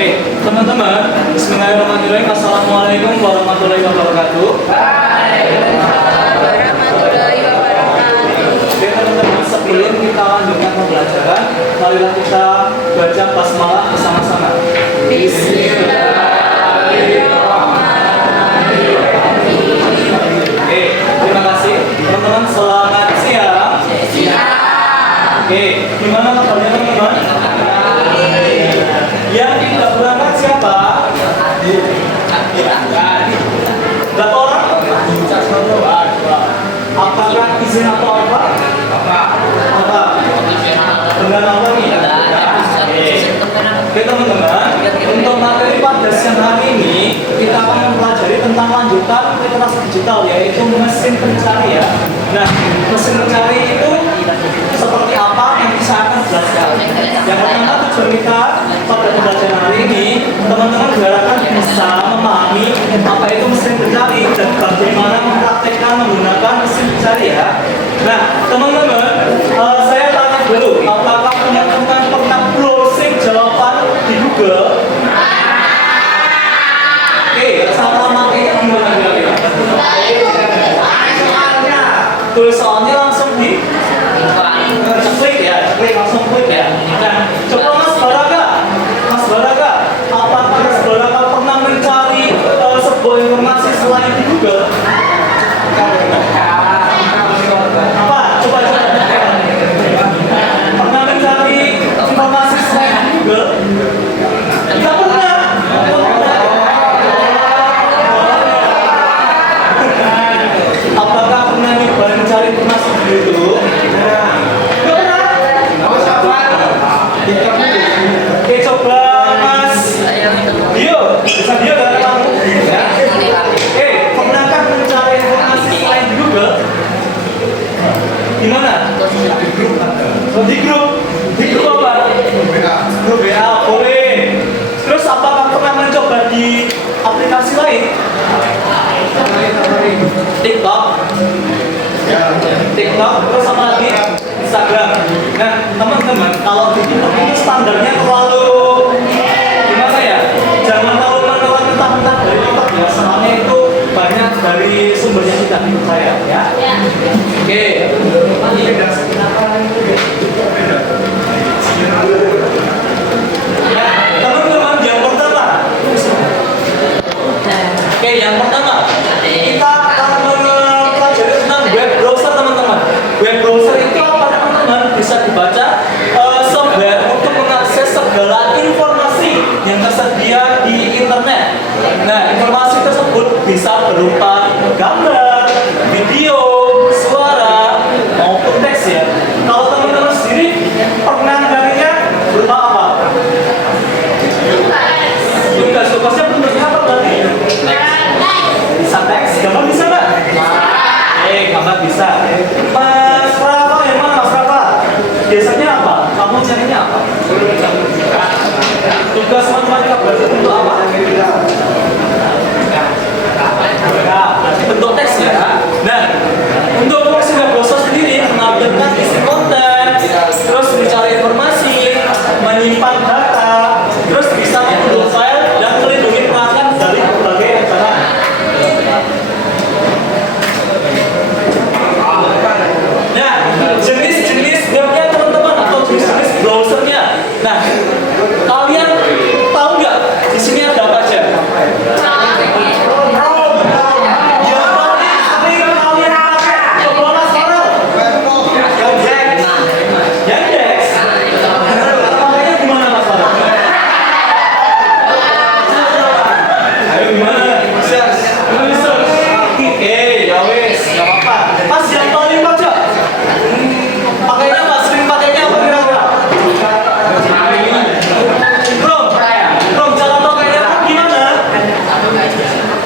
Oke, teman-teman, Bismillahirrahmanirrahim. Assalamualaikum warahmatullahi wabarakatuh. Waalaikumsalam warahmatullahi wabarakatuh. Oke, teman-teman, sebelum kita lanjutkan pembelajaran, marilah kita baca basmalah bersama-sama. Bismillahirrahmanirrahim. Oke, terima kasih. Teman-teman, selamat siang. Oke, gimana kabarnya teman-teman? Yang tidak berangkat siapa? Berapa orang? Apakah izin atau apa? Apa? Dengan apa nih? Oke teman-teman, untuk materi pada siang hari ini kita akan mempelajari tentang lanjutan literasi digital, yaitu mesin pencari ya. Nah, mesin pencari itu seperti apa yang bisa akan jelaskan. Yang pertama tujuan kita pada pembelajaran hari ini, teman-teman diharapkan bisa memahami apa itu mesin pencari dan bagaimana mempraktekkan menggunakan mesin pencari ya. Nah, teman-teman, saya tanya dulu, apakah teman-teman pernah browsing jawaban di Google? Oke, cara makanya gimana kira-kira? Tulis soalnya langsung di klik ya, langsung klik ya. Nah, coba Mas Baraga, apakah Mas Baraga pernah mencari sebuah informasi selain di Google? Apa? Coba. Pernah mencari informasi selain di Google? Tidak pernah. Apakah pernah nyoba mencari informasi di YouTube? Oke, coba Mas Dio, bisa Dio dari kamu? Oke, pernahkah mencari informasi selain di Google? Di mana? Di grup apa? Grup WA, boleh. Terus apakah pernah mencoba di aplikasi lain? TikTok, terus apa lagi? Instagram. Nah, teman-teman, kalau di TikTok itu standarnya terlalu gimana ya? Jangan terlalu menelan mentah-mentah dari TikTok ya. Soalnya itu banyak dari sumbernya tidak dipercaya ya. Oke. Ya, teman-teman, yang pertama. Oke, yang pertama kita akan mempelajari tentang web browser teman-teman. Web browser itu apa teman-teman? Bisa dibaca software untuk mengakses segala informasi yang tersedia di internet. Nah, informasi tersebut bisa berupa gambar, video, suara, maupun teks ya. Kalau teman-teman sendiri pernah carinya berupa apa? Tugasnya bentuknya apa berarti? Bisa teks, gambar bisa nggak? Gambar bisa. Mas Rafa, yang mana Mas Rafa? Biasanya apa? Kamu carinya apa? Tugas matematika berarti bentuk apa? Ya, berarti bentuk teks ya. Nah, untuk fungsi web browser sendiri menampilkan isi konten, terus mencari informasi, menyimpan data, terus bisa mengunduh file dan melindungi perangkat dari berbagai ancaman. Nah, jenis-jenis webnya teman-teman atau jenis-jenis browsernya. Nah, kalian tahu nggak di sini ada apa aja? Yang paling sering kalian pakai, coba Mas Farel. Yandex. Makanya gimana Mas Farel? Ayo gimana? Research. Oke, ya wes, nggak apa-apa. Mas yang paling pojok. Pakainya apa? Sering pakainya apa kira-kira? Chrome, cara pakainya gimana?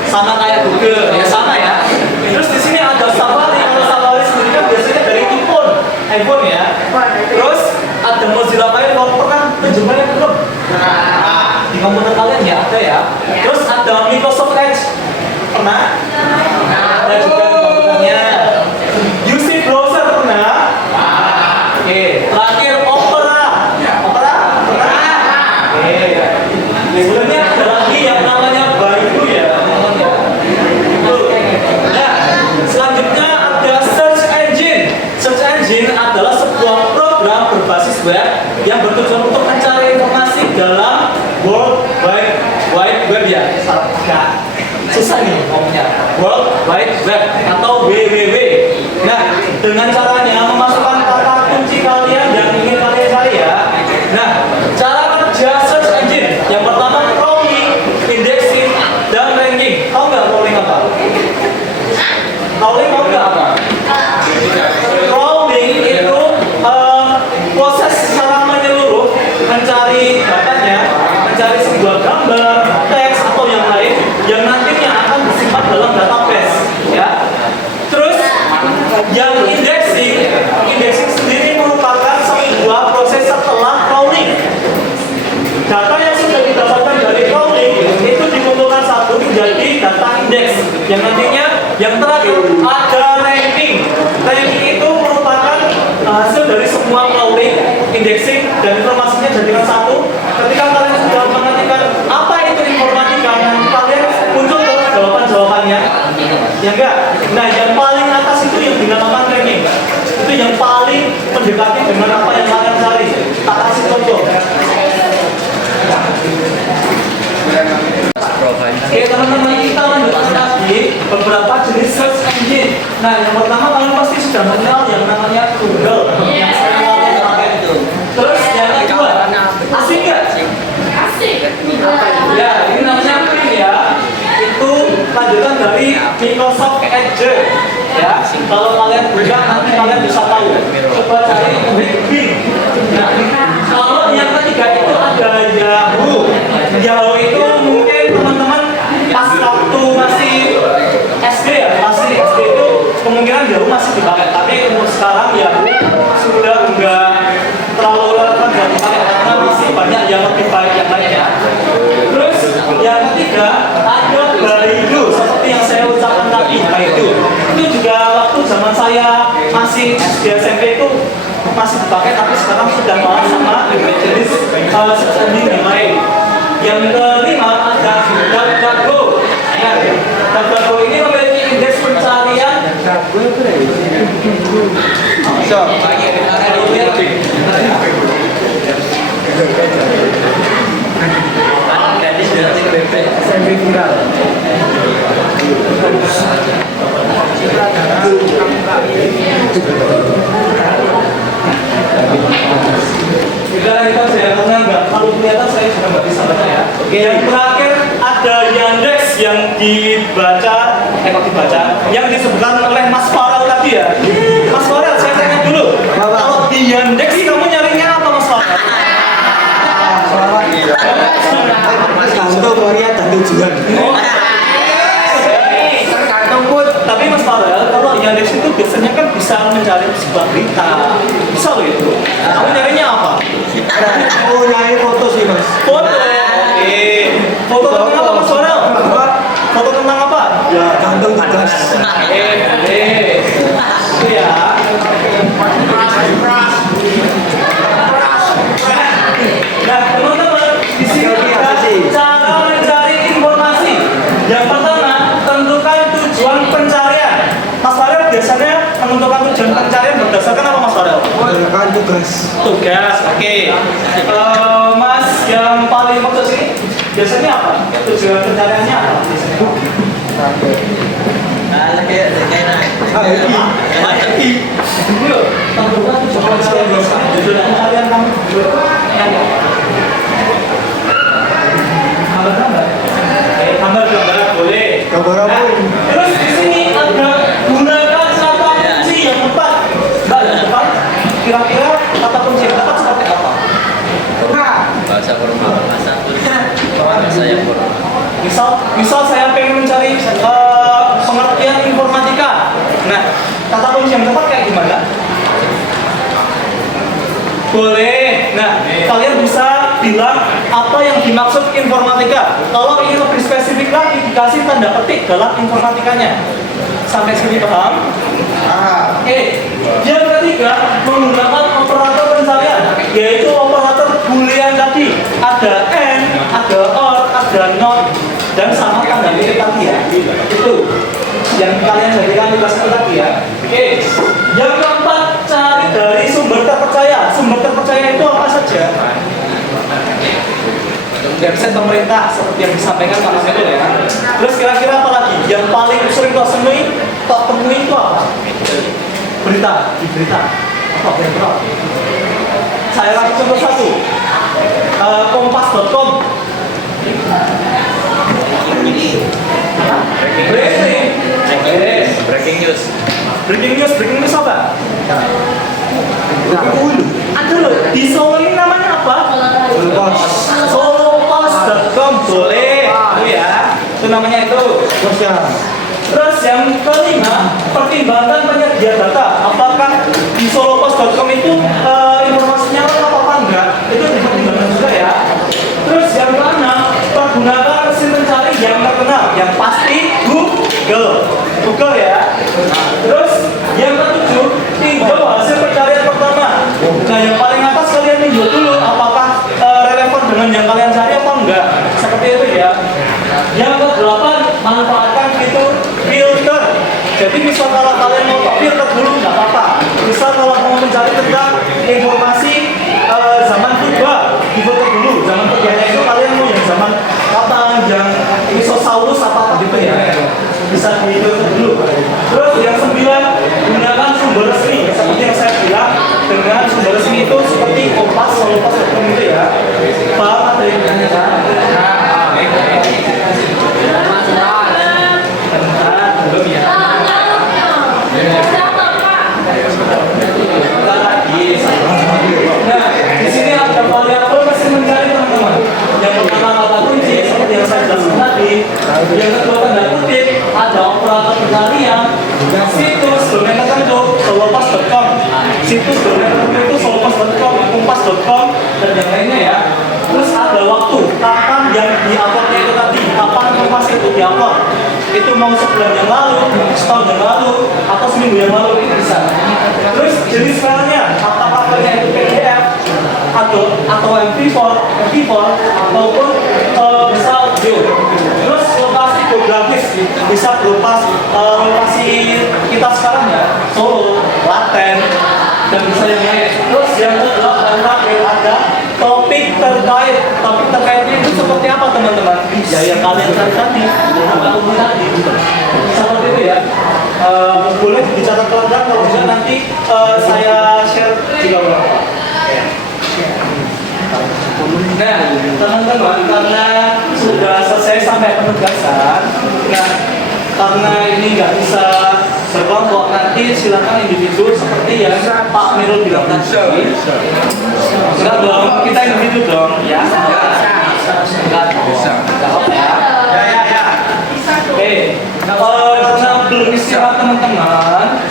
Sama kayak Google, ya sama ya. Terus di sini ada Safari. Kalau Safari sendiri kan biasanya dari iPhone ya. Terus ada Mozilla Firefox, pernah terjemahannya belum? Di komputer kalian ya ada ya. Terus ada Microsoft Edge, pernah? Ada juga di komputernya. UC Browser pernah? Oke, terakhir Opera. Opera? Pernah? Oke. Wide Web atau WWW. Nah, dengan caranya memasukkan kata kunci kalian yang ingin kalian cari ya. Nah, cara kerja search engine yang pertama crawling, indexing, dan ranking. Tahu nggak crawling apa? Crawling tahu nggak apa? Crawling itu proses secara menyeluruh mencari datanya, mencari sebuah gambar, teks atau yang lain yang nantinya akan disimpan dalam database, ya. Terus yang indexing sendiri merupakan sebuah proses setelah crawling. Data yang sudah didapatkan dari crawling itu dikumpulkan satu menjadi data indeks yang nantinya yang terakhir ada ranking. Ranking itu merupakan hasil dari semua crawling, indexing, dan informasinya jadikan satu. Ketika kalian sudah mengertikan apa itu informatika, kalian muncul ke jawaban-jawabannya, ya enggak? Nah, yang paling atas itu yang dinamakan ranking. Itu yang paling mendekati dengan apa yang kalian cari. Tak kasih contoh. Oke teman-teman, kita lanjutkan lagi beberapa jenis search engine. Nah, yang pertama kalian pasti sudah mengenal yang namanya Google, yang sering kalian pakai itu. Terus yang kedua, asik nggak? Asik. Ya, ini namanya Bing ya. Itu lanjutan dari Microsoft Edge. Ya, kalau kalian buka nanti kalian bisa tahu. Coba cari Bing. Nah, kalau yang ketiga itu ada Yahoo. Yahoo itu mungkin teman-teman pas waktu masih SD ya, masih SD itu kemungkinan Yahoo masih dipakai. Tapi untuk sekarang Yahoo sudah enggak terlalu relevan dan dipakai karena masih banyak yang lebih baik yang lainnya. Terus yang ketiga ada Baidu, seperti yang saya ucapkan tadi, Baidu. Itu juga waktu zaman saya masih SD SMP itu masih dipakai, tapi sekarang sudah kalah sama jenis search engine yang lain. Yang kelima ada DuckDuckGo. Nah, DuckDuckGo ini memiliki indeks pencarian. Kita saya karena nggak kalau kelihatan saya juga nggak bisa baca ya. Oke. Yang terakhir ada Yandex yang yang disebutkan oleh Mas Farel tadi ya. Mas Farel, saya tanya dulu. Kalau di Yandex kamu nyarinya apa Mas Farel? Tergantung varian dan tujuan. Tergantung pun. Tapi Mas Farel, kalau Yandex itu biasanya kan bisa mencari sebuah berita. Bisa loh itu. Kamu nyarinya apa? Oh, nyari foto sih mas. Foto. Oke. Foto tentang apa Mas Farel? Foto tentang apa? Ya, gantung tugas. Itu ya. Nah, teman-teman, di sini ada cara mencari informasi. Yang pertama, tentukan tujuan pencarian. Mas Farel biasanya menentukan tujuan pencarian berdasarkan apa Mas Farel? Berdasarkan tugas. Tugas, oke. Mas yang paling fokus ini biasanya apa? Tujuan pencariannya apa? Tentukan tujuan pencarian kamu. Gambar boleh. Gambar apa? Terus di sini ada gunakan kata kunci yang tepat. Mbak, yang tepat. Kira-kira kata kunci yang tepat seperti apa? Bahasa formal, bahasa yang formal. Misal saya pengen mencari pengertian informatika. Nah, kata kunci yang tepat kayak gimana? Boleh. Nah, kalian bisa bilang apa yang dimaksud informatika. Kalau ingin lebih spesifik lagi, dikasih tanda petik dalam informatikanya. Sampai sini paham? Yang ketiga, menggunakan operator pencarian, yaitu operator boolean tadi. Ada and, ada or, ada not, dan sama tanda petik tadi ya. Itu yang kalian jadikan tugas tadi ya. Yang keempat, cari dari sumber terpercaya. Sumber terpercaya itu apa saja? Website pemerintah seperti yang disampaikan Pak Amel ya. Terus kira-kira apa lagi? yang paling sering kau temui itu apa? Di berita. Apa berita? Saya kasih contoh satu. Kompas.com. Breaking news. Breaking news apa? Ada loh, di Solo ini namanya apa? Solopost.com, boleh. Itu ya, itu namanya itu. Terus yang kelima, pertimbangkan penyedia data. Apakah di solopost.com itu informasinya lengkap apa enggak? Itu dipertimbangkan juga ya. Terus yang keenam, pergunakan mesin pencari yang terkenal, yang pasti Google ya. Terus yang ketujuh, tinjau hasil pencarian pertama. Nah yang paling atas kalian tinjau dulu apakah relevan dengan yang kalian cari apa enggak. Seperti itu ya. Yang kedelapan, manfaatkan fitur filter. Jadi misal kalau kalian mau filter dulu nggak apa-apa. Misal kalau mau mencari tentang informasi zaman purba, difilter dulu. Zaman purbanya itu kalian mau yang zaman kapan, yang dinosaurus apa gitu ya. Bisa difilter dulu. Terus yang 9, gunakan sumber resmi. Seperti yang saya bilang, dengan sumber resmi itu seperti Kompas, Solopost.com itu ya. Paham ada yang ditanyakan? Belum ya. Nah, di sini ada variabel mesin mencari teman-teman. Yang pertama kata kunci seperti yang saya jelaskan tadi. Yang kedua tanda kutip, ada operator pencarian, situs domain tertentu, solopost.com, situs domain tertentu itu solopost.com, kompas.com dan yang lainnya ya. Terus ada waktu, kapan yang diuploadnya itu tadi, kapan informasi itu diupload. Itu mau sebulan yang lalu, setahun yang lalu, atau seminggu yang lalu itu bisa. Terus jenis filenya, apakah filenya itu PDF atau MP4 ataupun bisa audio. Terus lokasi geografis bisa berupa lokasi kita sekarang ya, Solo, Klaten, dan bisa yang lain. Terus yang terakhir ada topik terkaitnya itu seperti apa teman-teman? Ya yang kalian cari tadi, umum tadi, seperti itu ya. Boleh dicatat pelan-pelan kalau bisa nanti saya share di bawah. Nah, teman-teman, karena sudah selesai sampai penugasan, nah karena ini nggak bisa berkelompok, nanti silakan individu seperti yang Pak Mirul bilang tadi. Enggak dong, kita individu dong. Ya. Enggak bisa. Enggak apa ya. Ya. Oke. Karena belum istirahat teman-teman.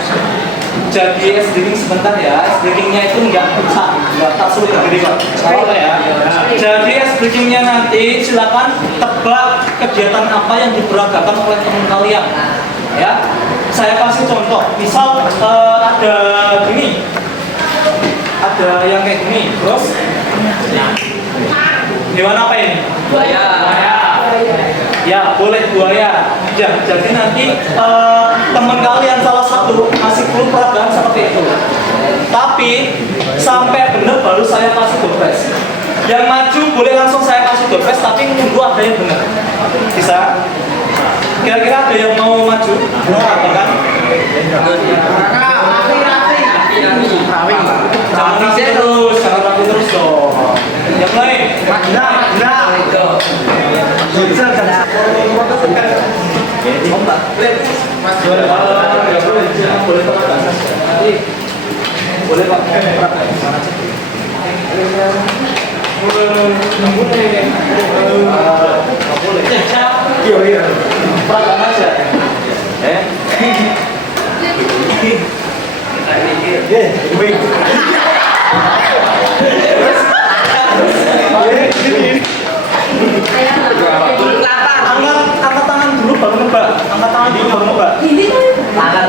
Jadi SDing sebentar ya. SDing-nya itu nggak tak sulit begini kok. Apa ya? Jadi SDing-nya nanti silakan tebak kegiatan apa yang diberagakan oleh teman kalian. Ya, saya kasih contoh. Misal ada gini, ada yang kayak gini. Terus, hewan apa ini? Buaya. Ya, boleh buaya. Ya, jadi nanti teman kalian salah satu kasih clue peragaan seperti itu. Tapi sampai benar baru saya kasih doorpress. Yang maju boleh langsung saya kasih doorpress, tapi nunggu ada yang benar. Bisa? Kira-kira ada yang mau maju? Apa kan? Jangan rapi terus dong. Yang lain? Boleh Pak. Iya. Perasaan aja. Angkat tangan dulu baru nebak. Angkat tangan dulu baru nebak. Tangan.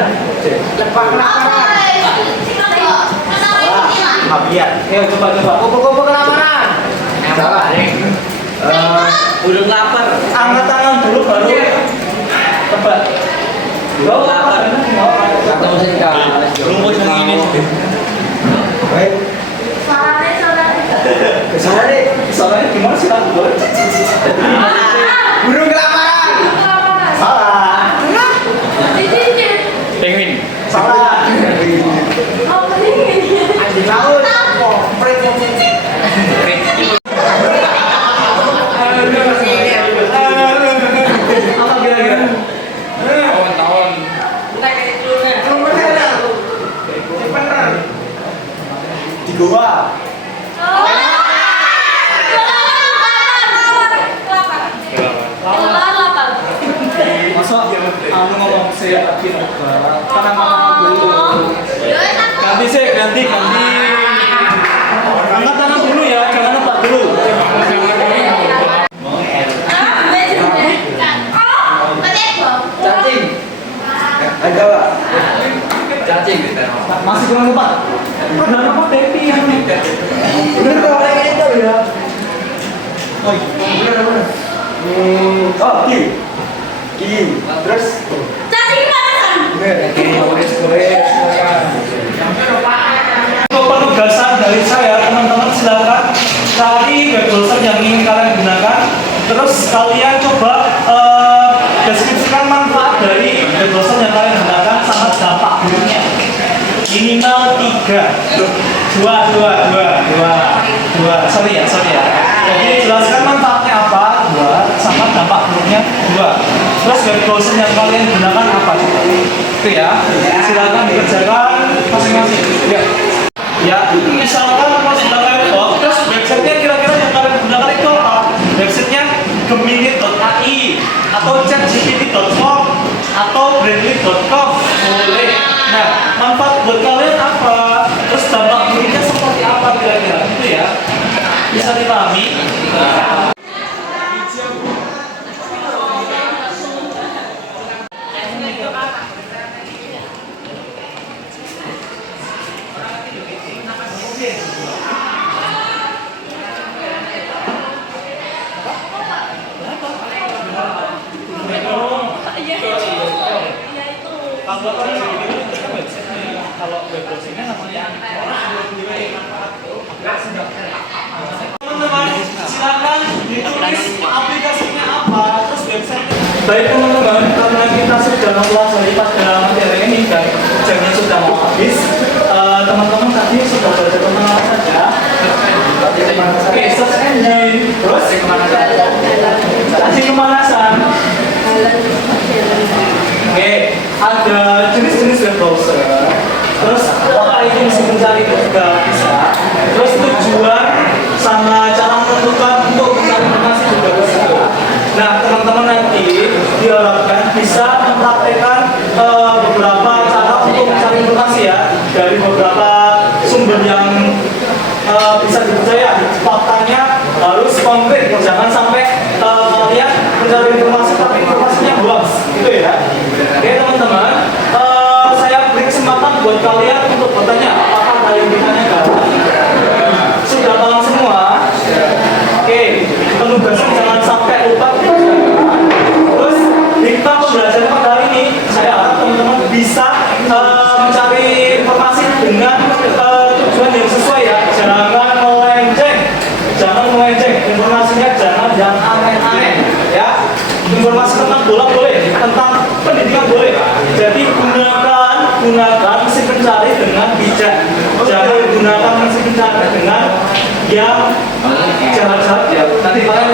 Iya. Coba. Kupu-kupu kelaparan. Salah. Udah lapar. Angkat tangan dulu baru tebak. Udah lapar. Atau mesin gas. Rumput yang ini. Baik. Soalnya gimana sih lagu? Burung kelaparan. Salah. Goa. Masa anu ngomong saya lagi nobar, karena ngomong dulu. Ganti sih, ganti. Angkat tangan dulu ya, jangan nebak dulu. Cacing. Ada Pak. Cacing. Masih kurang tepat. Udah apa Depi yang nih? Bener kok kayak gitu ya. Oh, iya. Bener. Oh, Ki. Terus bener. Untuk penugasan dari saya, teman-teman silakan cari web browser yang ingin kalian gunakan. Terus kalian coba deskripsikan manfaat dari web browser yang kalian gunakan sama dampak buruknya. Minimal 3. Sorry ya. Jadi jelaskan manfaatnya apa, 2, sama dampak buruknya, 2. Terus web browser yang kalian gunakan apa juga. Itu ya. Silakan dikerjakan masing-masing. Ya, misalkan kalau sudah kalian buat, terus websitenya kira-kira yang kalian gunakan itu apa? Websitenya gemini.ai atau chatgpt.com atau brandly.com boleh. Nah, manfaat buat kalian apa? Terus dampak buruknya seperti apa kira-kira? Itu ya, bisa dipahami. Kalau web browsingnya namanya teman-teman silakan ditulis aplikasinya apa, terus website. Baik teman-teman, karena kita sudah mempelajari pada materi ini dan jamnya sudah mau habis, teman-teman tadi sudah belajar kemana saja? Oke, search engine, terus tadi kemanasan? Oke, ada jenis-jenis web browser. Terus apa itu mesin pencari itu juga bisa. Terus tujuan sama cara menentukan untuk mencari informasi juga bisa. Nah, teman-teman nanti diharapkan bisa mempraktekkan beberapa cara untuk mencari informasi ya dari beberapa sumber yang bisa dipercaya. Faktanya harus konkret, jangan sampai kalian mencari informasi tapi informasinya hoax, gitu ya. Oke teman-teman, saya beri kesempatan buat kalian untuk bertanya. Apakah ada yang ditanyakan? Sudah paham semua? Oke, penugasan jangan sampai lupa dikerjakan. Terus di pembelajaran pada hari ini, saya harap teman-teman bisa mencari informasi dengan tujuan yang sesuai ya. Jangan melenceng, informasinya jangan yang aneh-aneh ya. Informasi tentang bola boleh, tentang pendidikan boleh. Jadi gunakan mesin pencari dengan bijak. Jangan gunakan mesin pencari dengan yang jahat-jahat ya. Nanti kalian